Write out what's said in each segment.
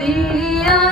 The.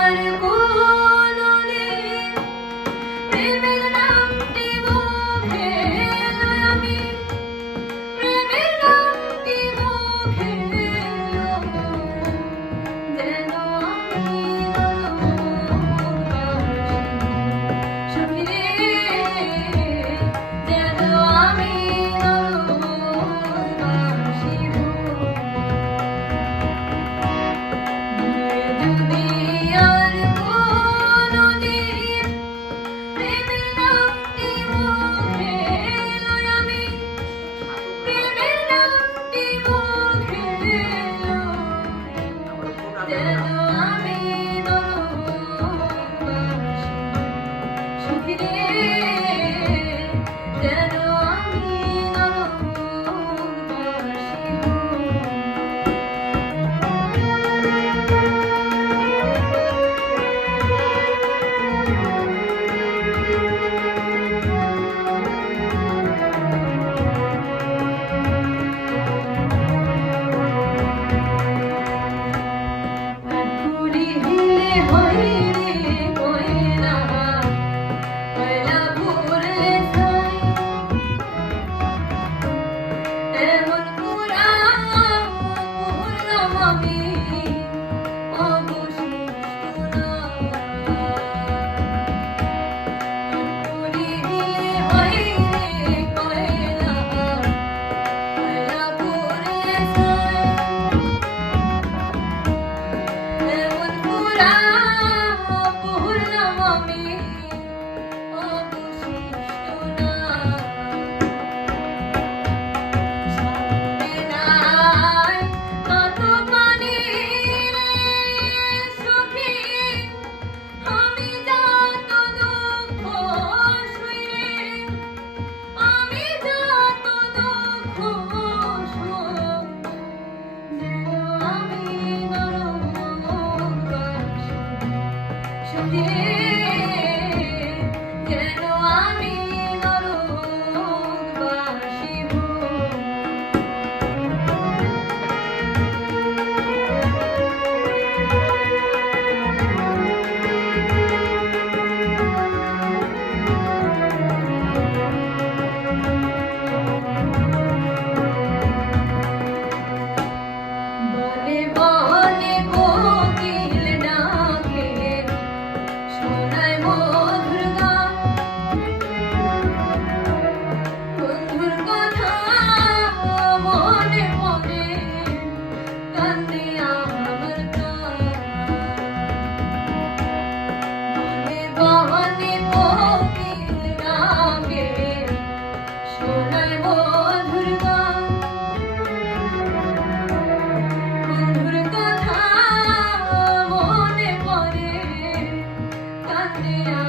হিলে Sunday.